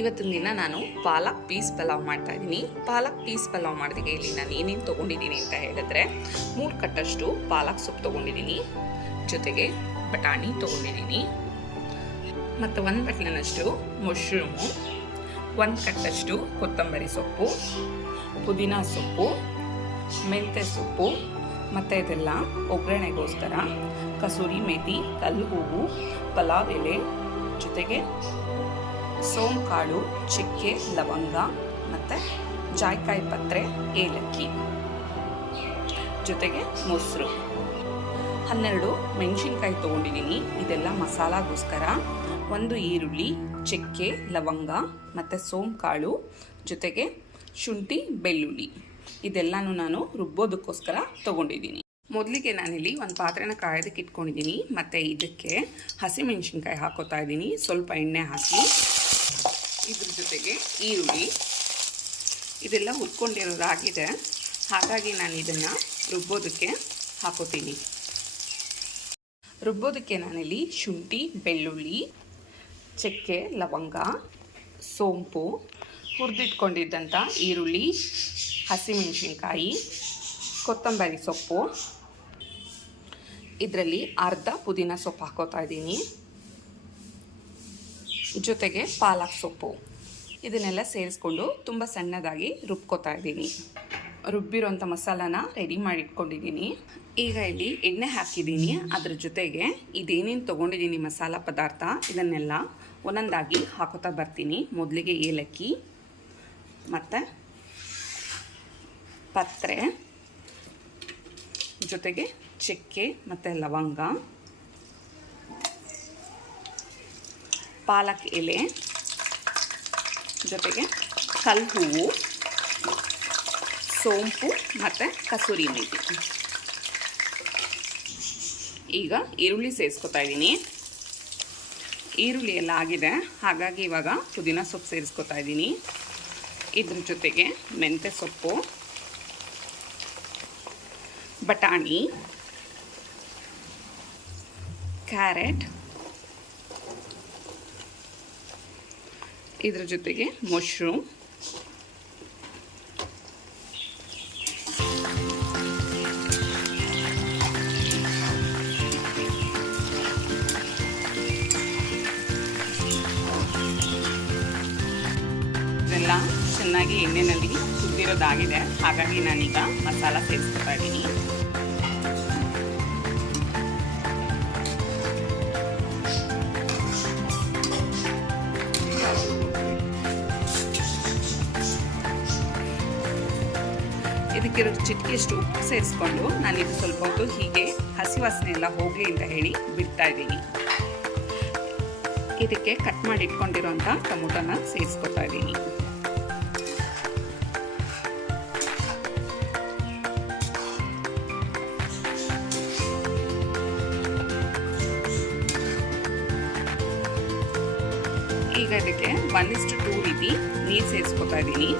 ಇವತ್ತಿನ ದಿನ ನಾನು ಪಾಲಕ್ ಪೀಸ್ ಪಲಾವ್ ಮಾಡ್ತಾ ಇದ್ದೀನಿ. ಪಾಲಕ್ ಪೀಸ್ ಪಲಾವ್ ಮಾಡೋದಕ್ಕೆ ಇಲ್ಲಿ ನಾನು ಏನೇನು ತೊಗೊಂಡಿದ್ದೀನಿ ಅಂತ ಹೇಳಿದ್ರೆ 3 ಕಟ್ಟಷ್ಟು ಪಾಲಕ್ ಸೊಪ್ಪು ತೊಗೊಂಡಿದ್ದೀನಿ, ಜೊತೆಗೆ ಬಟಾಣಿ ತೊಗೊಂಡಿದ್ದೀನಿ, ಮತ್ತು 1 ಬಟ್ಲಿನಷ್ಟು ಮಶ್ರೂಮು, 1 ಕಟ್ಟಷ್ಟು ಕೊತ್ತಂಬರಿ ಸೊಪ್ಪು, ಪುದೀನ ಸೊಪ್ಪು, ಮೆಂತ್ಯ ಸೊಪ್ಪು, ಮತ್ತು ಇದೆಲ್ಲ ಒಗ್ಗರಣೆಗೋಸ್ಕರ ಕಸೂರಿ ಮೇಥಿ, ಕಲ್ಲು ಹೂವು, ಪಲಾವ್ ಎಲೆ, ಜೊತೆಗೆ ಸೋಂಕಾಳು, ಚಕ್ಕೆ, ಲವಂಗ ಮತ್ತು ಜಾಯ್ಕಾಯಿ ಪತ್ರೆ, ಏಲಕ್ಕಿ, ಜೊತೆಗೆ ಮೊಸರು. 12 ಮೆಣಸಿನ್ಕಾಯಿ ತೊಗೊಂಡಿದ್ದೀನಿ, ಇದೆಲ್ಲ ಮಸಾಲಾಗೋಸ್ಕರ. 1 ಈರುಳ್ಳಿ, ಚಕ್ಕೆ, ಲವಂಗ ಮತ್ತು ಸೋಂಕಾಳು, ಜೊತೆಗೆ ಶುಂಠಿ, ಬೆಳ್ಳುಳ್ಳಿ, ಇದೆಲ್ಲನೂ ನಾನು ರುಬ್ಬೋದಕ್ಕೋಸ್ಕರ ತೊಗೊಂಡಿದ್ದೀನಿ. ಮೊದಲಿಗೆ ನಾನಿಲ್ಲಿ ಒಂದು ಪಾತ್ರೆನ ಕಾಯೋದಕ್ಕೆ ಇಟ್ಕೊಂಡಿದ್ದೀನಿ, ಮತ್ತು ಇದಕ್ಕೆ ಹಸಿಮೆಣಸಿನ್ಕಾಯಿ ಹಾಕೋತಾ ಇದ್ದೀನಿ. ಸ್ವಲ್ಪ ಎಣ್ಣೆ ಹಾಕಿ ಇದ್ರ ಜೊತೆಗೆ ಈರುಳ್ಳಿ, ಇದೆಲ್ಲ ಹುರ್ಕೊಂಡಿರೋದಾಗಿದೆ, ಹಾಗಾಗಿ ನಾನು ಇದನ್ನು ರುಬ್ಬೋದಕ್ಕೆ ಹಾಕೋತೀನಿ. ರುಬ್ಬೋದಕ್ಕೆ ನಾನಿಲ್ಲಿ ಶುಂಠಿ, ಬೆಳ್ಳುಳ್ಳಿ, ಚಕ್ಕೆ, ಲವಂಗ, ಸೋಂಪು, ಹುರಿದಿಟ್ಕೊಂಡಿದ್ದಂಥ ಈರುಳ್ಳಿ, ಹಸಿಮೆಣಸಿನ್ಕಾಯಿ, ಕೊತ್ತಂಬರಿ ಸೊಪ್ಪು, ಇದರಲ್ಲಿ ಅರ್ಧ ಪುದೀನ ಸೊಪ್ಪು ಹಾಕೋತಾ ಇದ್ದೀನಿ, ಜೊತೆಗೆ ಪಾಲಕ್ ಸೊಪ್ಪು, ಇದನ್ನೆಲ್ಲ ಸೇರಿಸ್ಕೊಂಡು ತುಂಬ ಸಣ್ಣದಾಗಿ ರುಬ್ಕೋತಾ ಇದ್ದೀನಿ. ರುಬ್ಬಿರೋಂಥ ಮಸಾಲಾನ ರೆಡಿ ಮಾಡಿ ಇಟ್ಕೊಂಡಿದ್ದೀನಿ. ಈಗ ಇಲ್ಲಿ ಎಣ್ಣೆ ಹಾಕಿದ್ದೀನಿ, ಅದ್ರ ಜೊತೆಗೆ ಇದೇನೇನು ತೊಗೊಂಡಿದ್ದೀನಿ ಮಸಾಲ ಪದಾರ್ಥ ಇದನ್ನೆಲ್ಲ ಒಂದೊಂದಾಗಿ ಹಾಕೋತಾ ಬರ್ತೀನಿ. ಮೊದಲಿಗೆ ಏಲಕ್ಕಿ ಮತ್ತು ಪತ್ರೆ, ಜೊತೆಗೆ ಚಕ್ಕೆ ಮತ್ತು ಲವಂಗ, ಪಾಲಕ್ ಎಲೆ, ಜೊತೆಗೆ ಕಲ್ಲು ಹೂವು, ಸೋಂಪು ಮತ್ತು ಕಸೂರಿ ಮೇಥಿ. ಈಗ ಈರುಳ್ಳಿ ಸೇರಿಸ್ಕೊತಾ ಇದ್ದೀನಿ. ಈರುಳ್ಳಿ ಎಲ್ಲ ಆಗಿದೆ, ಹಾಗಾಗಿ ಇವಾಗ ಪುದೀನ ಸೊಪ್ಪು ಸೇರಿಸ್ಕೊತಾ ಇದ್ದೀನಿ. ಇದ್ರ ಜೊತೆಗೆ ಮೆಂತ್ಯ ಸೊಪ್ಪು, ಬಟಾಣಿ, ಕ್ಯಾರೆಟ್, ಇದ್ರ ಜೊತೆಗೆ ಮಶ್ರೂಮ್, ಇದೆಲ್ಲ ಚೆನ್ನಾಗಿ ಎಣ್ಣೆಯಲ್ಲಿ ಸುತ್ತಿರೋದಾಗಿದೆ, ಹಾಗಾಗಿ ನಾನೀಗ ಮಸಾಲ ಸೇರಿಸ್ಕೊತಾ ಇದ್ದೀನಿ. ಇದಕ್ಕೆ ಚಿಟಿಕೆಯಷ್ಟು ಉಪ್ಪು ಸೇರಿಸ್ಕೊಂಡು ನಾನಿದು ಸ್ವಲ್ಪ ಹೊತ್ತು ಹೀಗೆ ಹಸಿ ವಾಸನೆ ಎಲ್ಲ ಹೋಗಲಿ ಅಂತ ಹೇಳಿ ಬಿಡ್ತಾ ಇದ್ದೀನಿ. ಇದಕ್ಕೆ ಕಟ್ ಮಾಡಿ ಇಟ್ಕೊಂಡಿರೋಂಥ ಟೊಮೊಟೊನ ಸೇರಿಸ್ಕೊತಾ ಇದ್ದೀನಿ. ಈಗ ಇದಕ್ಕೆ 1:2 ರೀತಿ ನೀರು ಸೇರಿಸ್ಕೊತಾ ಇದ್ದೀನಿ.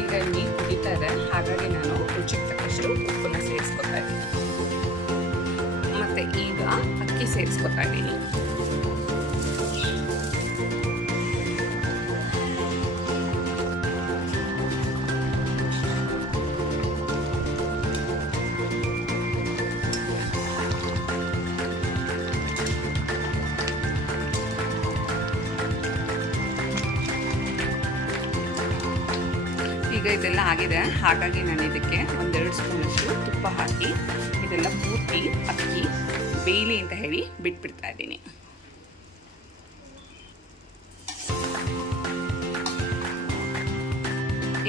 ಈಗ ನೀರು ಕುದೀತಾ ಇದೆ, ಹಾಗಾಗಿ ನಾನು ರುಚಿಗೆ ತಕ್ಕಷ್ಟು ಉಪ್ಪನ್ನು ಸೇರಿಸ್ಕೊತಾ ಇದ್ದೀನಿ. ಮತ್ತು ಈಗ ಅಕ್ಕಿ ಸೇರಿಸ್ಕೊತಾ ಇದ್ದೀನಿ. ಈಗ ಇದೆಲ್ಲ ಆಗಿದೆ, ಹಾಗಾಗಿ ನಾನು ಇದಕ್ಕೆ 1-2 ಸ್ಪೂನಷ್ಟು ತುಪ್ಪ ಹಾಕಿ ಇದೆಲ್ಲ ಪೂರ್ತಿ ಅಕ್ಕಿ ಬೇಯಲಿ ಅಂತ ಹೇಳಿ ಬಿಟ್ಬಿಡ್ತಾ ಇದ್ದೀನಿ.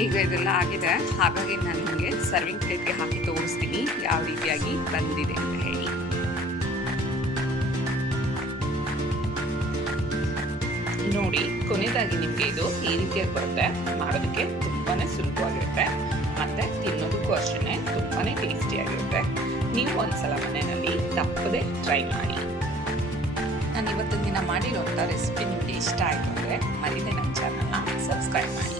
ಈಗ ಇದೆಲ್ಲ ಆಗಿದೆ, ಹಾಗಾಗಿ ನಾನು ನಿಮಗೆ ಸರ್ವಿಂಗ್ ಪ್ಲೇಟ್ಗೆ ಹಾಕಿ ತೋರಿಸ್ತೀನಿ ಯಾವ ರೀತಿಯಾಗಿ ಬಂದಿದೆ ಅಂತ ಹೇಳಿ. ನೋಡಿ, ಕೊನೆಯದಾಗಿ ನಿಮಗೆ ಇದು ಈ ರೀತಿಯಾಗಿ ಬರುತ್ತೆ. ಮಾಡೋದಕ್ಕೆ ತುಂಬಾ ಸುಲಭವಾಗಿರುತ್ತೆ, ಮತ್ತು ತಿನ್ನೋದಕ್ಕೂ ಅಷ್ಟೇ ತುಂಬಾ ಟೇಸ್ಟಿಯಾಗಿರುತ್ತೆ. ನೀವು ಒಂದ್ಸಲ ಮನೆಯಲ್ಲಿ ತಪ್ಪದೆ ಟ್ರೈ ಮಾಡಿ. ನಾನು ಇವತ್ತಿನ ದಿನ ಮಾಡಿರೋಂಥ ರೆಸಿಪಿ ನಿಮಗೆ ಇಷ್ಟ ಆಯಿತು ಅಂದರೆ ಮರೀದೆ ನನ್ನ ಚಾನಲ್ನ ಸಬ್ಸ್ಕ್ರೈಬ್ ಮಾಡಿ.